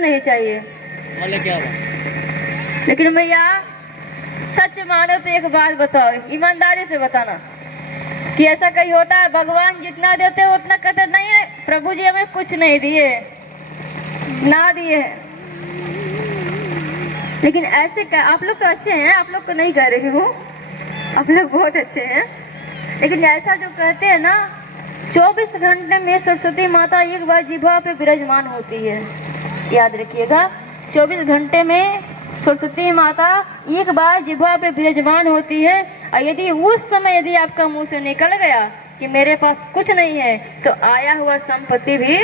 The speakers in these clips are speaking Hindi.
नहीं चाहिए। बोले क्या बात? लेकिन भैया सच मानो तो एक बात बताओ, ईमानदारी से बताना कि ऐसा कहीं होता है भगवान जितना देते हैं उतना कहते नहीं है प्रभु जी हमें कुछ नहीं दिए ना दिए। लेकिन ऐसे आप लोग तो अच्छे हैं, आप लोग को नहीं कह रही हूँ, आप लोग बहुत अच्छे हैं। लेकिन ऐसा जो कहते हैं ना 24 घंटे में सरस्वती माता एक बार जिह्वा पे विराजमान होती है, याद रखिएगा 24 घंटे में सरस्वती माता एक बार जिह्वा पे विराजमान होती है। और यदि उस समय यदि आपका मुंह से निकल गया कि मेरे पास कुछ नहीं है तो आया हुआ संपत्ति भी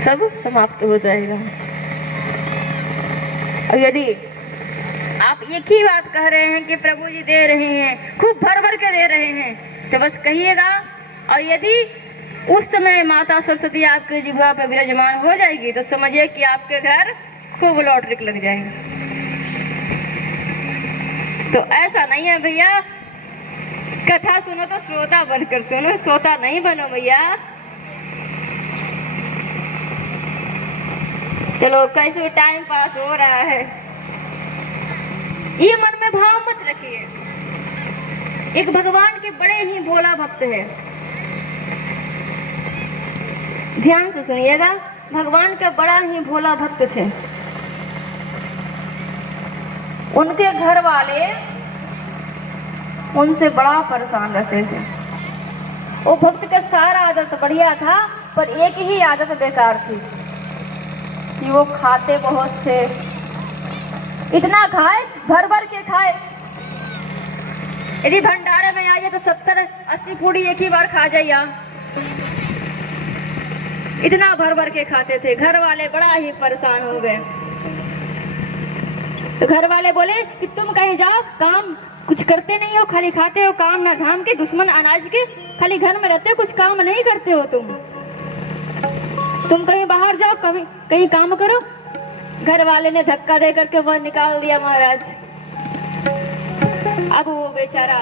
सब समाप्त हो जाएगा। और यदि आप एक ही बात कह रहे हैं कि प्रभु जी दे रहे हैं, खूब भर भर के दे रहे हैं, तो बस कहिएगा। और यदि उस समय माता सरस्वती आपके जिह्वा पे विराजमान हो जाएगी तो समझिए कि आपके घर खूब लॉटरी लग जाएगी। तो ऐसा नहीं है भैया, कथा सुनो तो श्रोता बनकर सुनो, श्रोता नहीं बनो भैया। चलो कैसे टाइम पास हो रहा है, ये मन में भाव मत रखिए। एक भगवान के बड़े ही भोला भक्त है, ध्यान से सुनिएगा। भगवान का बड़ा ही भोला भक्त थे। उनके घर वाले उनसे बड़ा परेशान रहते थे। वो भक्त का सारा आदत बढ़िया था, पर एक ही आदत बेकार थी कि वो खाते बहुत थे। इतना खाए, भर भर के खाए। यदि भंडारे में आइए तो 70-80 पूड़ी एक ही बार खा जाइए। इतना भर भर के खाते थे। घर वाले बड़ा ही परेशान हो गए। तो घर वाले बोले कि तुम कहीं जाओ, काम कुछ करते नहीं हो, खाली खाते हो, काम ना धाम के, दुश्मन अनाज के, खाली घर में रहते हो, कुछ काम नहीं करते हो तुम कहीं बाहर जाओ, कहीं काम करो। घर वाले ने धक्का दे करके वह निकाल दिया महाराज। अब वो बेचारा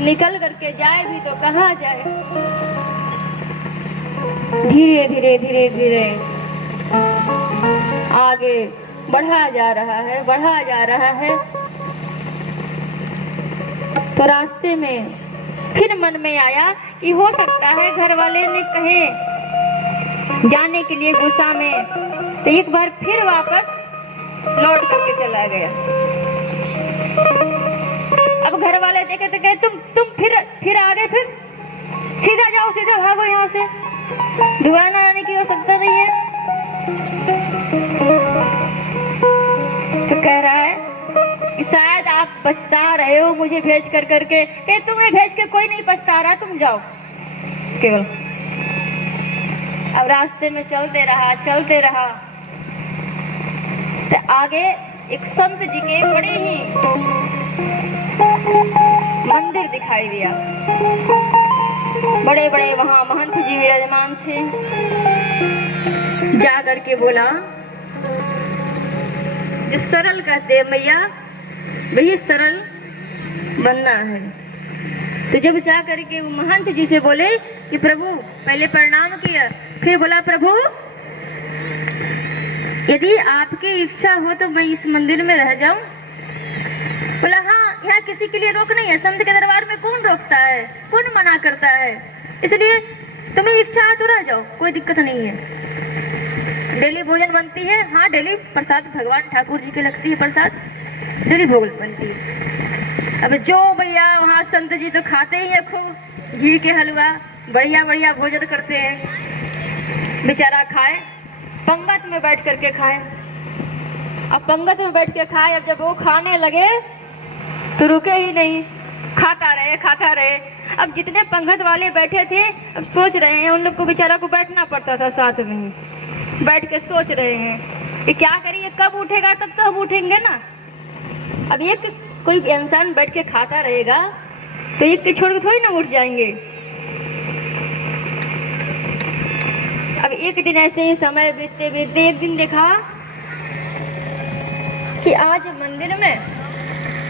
निकल करके जाए भी तो कहाँ जाए। धीरे धीरे धीरे धीरे आगे बढ़ा जा रहा है। तो रास्ते में फिर मन में आया कि हो सकता है घर वाले ने कहे जाने के लिए गुस्सा में, तो एक बार फिर वापस लौट करके चला गया। अब घर वाले देखे तो कहे तुम फिर आगे, फिर सीधा जाओ, सीधा भागो यहाँ से, दोबारा आने की आवश्यकता नहीं है। तो कह रहा है कि शायद आप पछता रहे हो मुझे भेज कर करके। तुम्हें भेज के कोई नहीं पछता रहा, तुम जाओ केवल। अब रास्ते में चलते रहा तो आगे एक संत जी के बड़े ही मंदिर दिखाई दिया। बड़े बड़े वहां महंत जी विराजमान थे। जा करके बोला, जो सरल कहते मैया भैया सरल बनना है। तो जब जा करके वो महंत जी से बोले कि प्रभु, पहले प्रणाम किया, फिर बोला प्रभु यदि आपकी इच्छा हो तो मैं इस मंदिर में रह जाऊं। बोला हाँ, यहाँ किसी के लिए रोक नहीं है, संत के दरबार में कौन रोकता है, कौन मना करता है, इसलिए तुम्हें इच्छा है तो रह जाओ, कोई दिक्कत नहीं है। डेली भोजन बनती है, हाँ डेली प्रसाद भगवान ठाकुर जी की लगती है, प्रसाद डेली भोग बनती है। अब जो भैया वहाँ संत जी तो खाते ही है खूब घी के हलवा, बढ़िया बढ़िया भोजन करते हैं। बेचारा खाए, पंगत में बैठ करके खाए। अब पंगत में बैठ के खाए, अब जब वो खाने लगे तो रुके ही नहीं, खाता रहे। अब जितने पंगत वाले बैठे थे अब सोच रहे हैं, उन लोग को बेचारा को बैठना पड़ता था साथ में ही, बैठ के सोच रहे हैं कि क्या करिए, कब उठेगा, तब तो हम उठेंगे ना। अब एक कोई इंसान बैठ के खाता रहेगा तो एक के छोड़ के थोड़ी ना उठ जाएंगे। अब एक दिन ऐसे ही समय बीतते एक दिन देखा कि आज मंदिर में